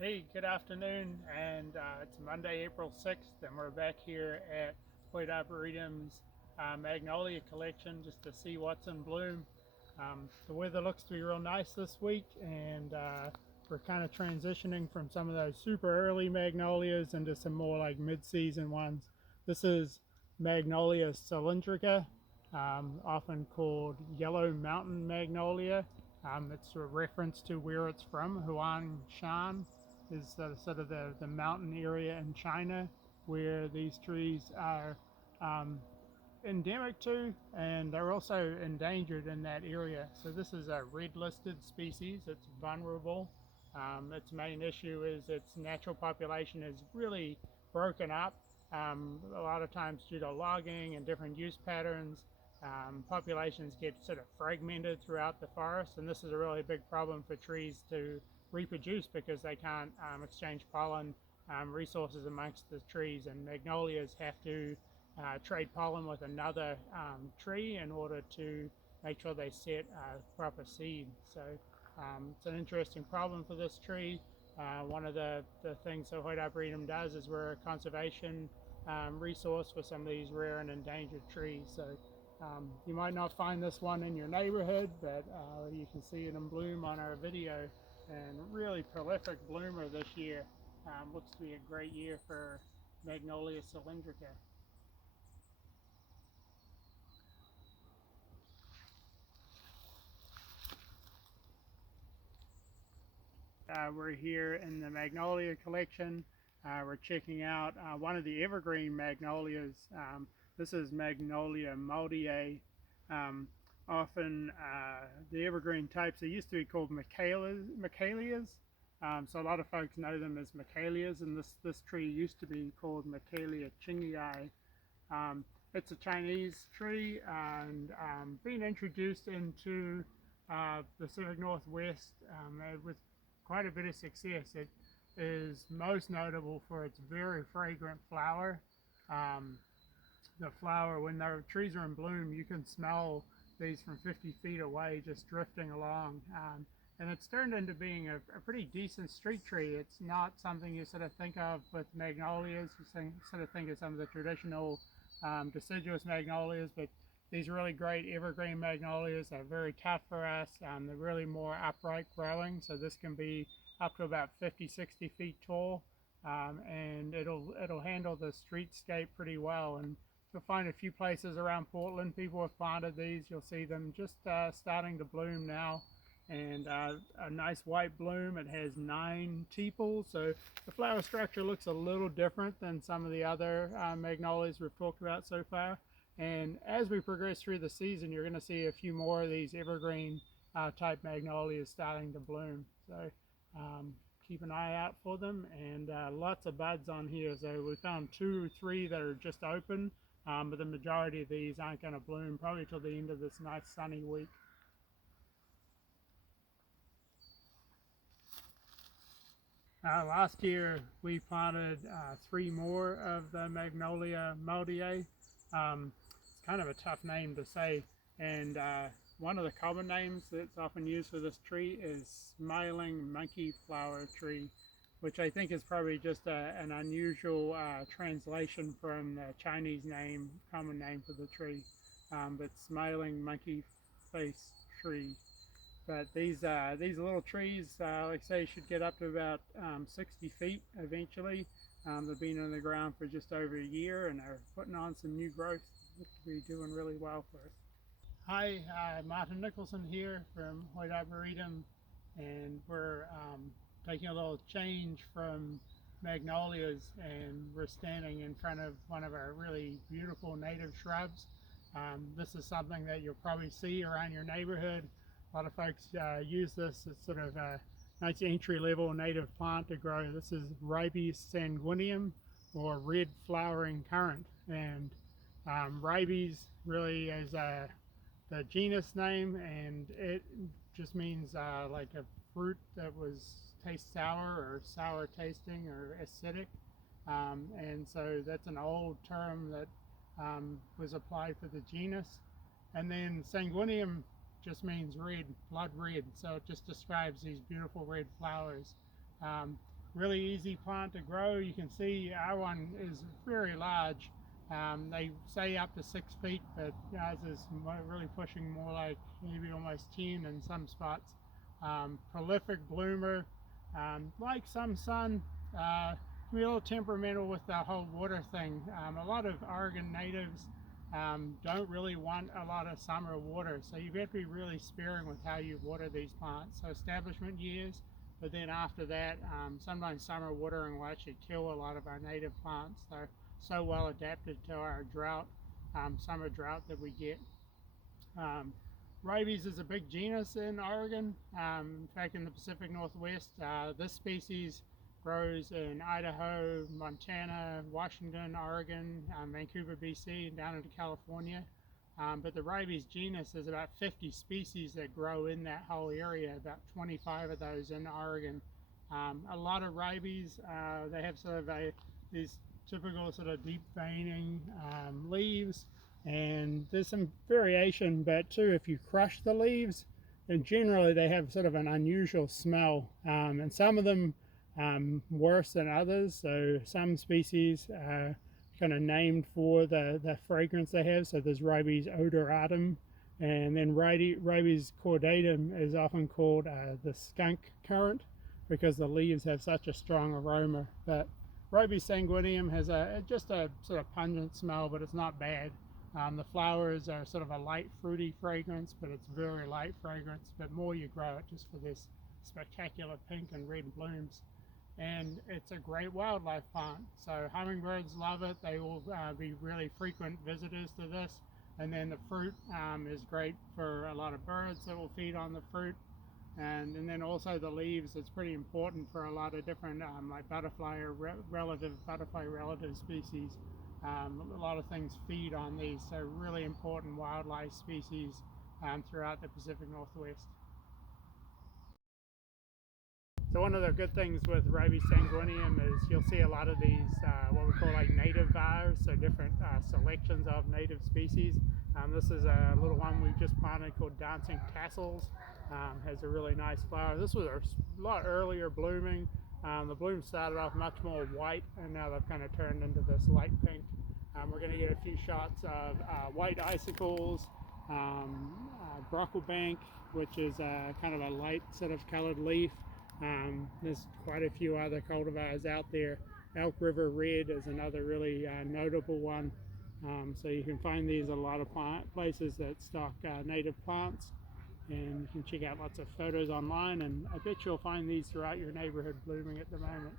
Hey, good afternoon, and it's Monday, April 6th, and we're back here at Hoyt Arboretum's Magnolia collection just to see what's in bloom. The weather looks to be real nice this week, and we're kind of transitioning from some of those super early magnolias into some more like mid-season ones. This is Magnolia cylindrica, often called yellow mountain magnolia. It's a reference to where it's from, Huangshan is sort of the mountain area in China where these trees are um, endemic to, and they're also endangered in that area. So this is a red listed species. It's vulnerable. Its main issue is its natural population is really broken up. A lot of times due to logging and different use patterns, populations get sort of fragmented throughout the forest, and this is a really big problem for trees to reproduce because they can't exchange pollen resources amongst the trees, and magnolias have to trade pollen with another tree in order to make sure they set proper seed. So it's an interesting problem for this tree. One of the things that Hoyt Arboretum does is we're a conservation resource for some of these rare and endangered trees. So you might not find this one in your neighborhood, but you can see it in bloom on our video, and really prolific bloomer this year. Looks to be a great year for Magnolia cylindrica. We're here in the Magnolia collection. We're checking out one of the evergreen magnolias. This is Magnolia maudiae. Um, Often the evergreen types, they used to be called Michaelias. So a lot of folks know them as Michaelias, and this tree used to be called Michaelia chingii. It's a Chinese tree and being introduced into Pacific Northwest with quite a bit of success. It is most notable for its very fragrant flower. Um, the flower, when the trees are in bloom, you can smell these from 50 feet away just drifting along. And it's turned into being a pretty decent street tree. It's not something you sort of think of with magnolias. You sort of think of some of the traditional deciduous magnolias, but these really great evergreen magnolias are very tough for us. They're really more upright growing, so this can be up to about 50, 60 feet tall, and it'll handle the streetscape pretty well. And you'll find a few places around Portland people have planted these. You'll see them just starting to bloom now, and a nice white bloom. It has 9 tepals, so the flower structure looks a little different than some of the other magnolias we've talked about so far. And as we progress through the season, you're going to see a few more of these evergreen type magnolias starting to bloom. So keep an eye out for them, and lots of buds on here. So we found 2 or 3 that are just open, but the majority of these aren't going to bloom probably till the end of this nice sunny week. Last year we planted 3 more of the Magnolia maudiae. It's kind of a tough name to say, and one of the common names that's often used for this tree is smiling monkey flower tree, which I think is probably just an unusual translation from the Chinese name, common name for the tree, but smiling monkey face tree. But these little trees, like I say, should get up to about 60 feet eventually. They've been in the ground for just over a year and are putting on some new growth. Look to be doing really well for us. Hi, Martin Nicholson here from Hoyt Arboretum, and we're taking a little change from magnolias, and we're standing in front of one of our really beautiful native shrubs. This is something that you'll probably see around your neighborhood. A lot of folks use this as sort of a nice entry-level native plant to grow. This is Ribes sanguineum, or red flowering currant, and Ribes really is the genus name, and it just means like a fruit that was taste sour or sour tasting or acidic. And so that's an old term that was applied for the genus. And then sanguineum just means red, blood red. So it just describes these beautiful red flowers. Um, really easy plant to grow. You can see our one is very large. They say up to 6 feet, but ours is really pushing more like maybe almost 10 in some spots. Prolific bloomer, like some sun, can be a little temperamental with the whole water thing. A lot of Oregon natives don't really want a lot of summer water, so you have to be really sparing with how you water these plants. So establishment years, but then after that, sometimes summer watering will actually kill a lot of our native plants. They're so well adapted to our drought, summer drought that we get. Rabies is a big genus in Oregon. In fact, in the Pacific Northwest, this species grows in Idaho, Montana, Washington, Oregon, Vancouver, BC, and down into California. But the rabies genus is about 50 species that grow in that whole area, about 25 of those in Oregon. A lot of rabies, they have sort of these typical sort of deep veining leaves, and there's some variation, but too, if you crush the leaves, and generally they have sort of an unusual smell, and some of them worse than others. So some species are kind of named for the fragrance they have. So there's rabies odoratum, and then rabies caudatum is often called the skunk currant because the leaves have such a strong aroma. But rabies sanguineum has just a sort of pungent smell, but it's not bad. The flowers are sort of a light fruity fragrance, but it's very light fragrance. But more you grow it, just for this spectacular pink and red blooms. And it's a great wildlife plant. So hummingbirds love it. They will be really frequent visitors to this. And then the fruit is great for a lot of birds that will feed on the fruit. And then also the leaves, it's pretty important for a lot of different like butterfly relative species. A lot of things feed on these, so really important wildlife species throughout the Pacific Northwest. So one of the good things with rabies sanguineum is you'll see a lot of these what we call like native vires, so different selections of native species. This is a little one we've just planted called dancing tassels. Has a really nice flower. This was a lot earlier blooming. The blooms started off much more white, and now they've kind of turned into this light pink. We're going to get a few shots of white icicles, brocklebank, which is kind of a light sort of colored leaf. There's quite a few other cultivars out there. Elk River Red is another really notable one. So you can find these at a lot of places that stock native plants, and you can check out lots of photos online, and I bet you'll find these throughout your neighborhood blooming at the moment.